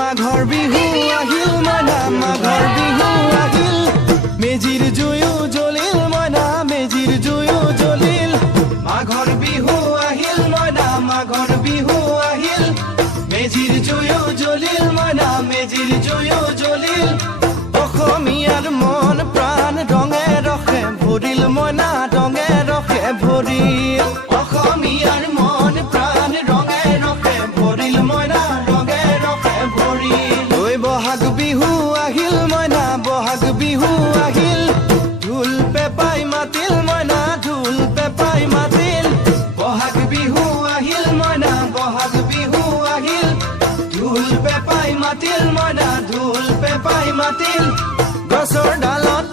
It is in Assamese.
মাঘৰ বিহু আহিল মইনা মাঘৰ বিহু আহিল মেজিৰ জুয়ো জ্বলিল মইনা মেজিৰ জুয়ো জ্বলিল মাঘৰ বিহু আহিল মইনা মাঘৰ বিহু আহিল মেজিৰ জুয়ো জ্বলিল মইনা মেজিৰ জুয়ো জ্বলিল অসমীয়াৰ মন প্ৰাণ ৰঙে ৰসে ভৰিল মইনা ৰঙে ৰসে ভৰিল অসমীয়াৰ মন প্ৰাণ ৰঙে ৰসে ভৰিল মইনা ৰঙে ৰসে ভৰিল ঐ বহাগ বিহু আহিল মইনা বহাগ বিহু আহিল ঢোল পেপাই মাতিল মইনা ঢোল পেপাই মাতিল বহাগ বিহু আহিল মইনা বহাগ বিহু আহিল ঢোল পেপাই মাতিল মইনা ঢোল পেপাই মাতিল গছৰ ডালত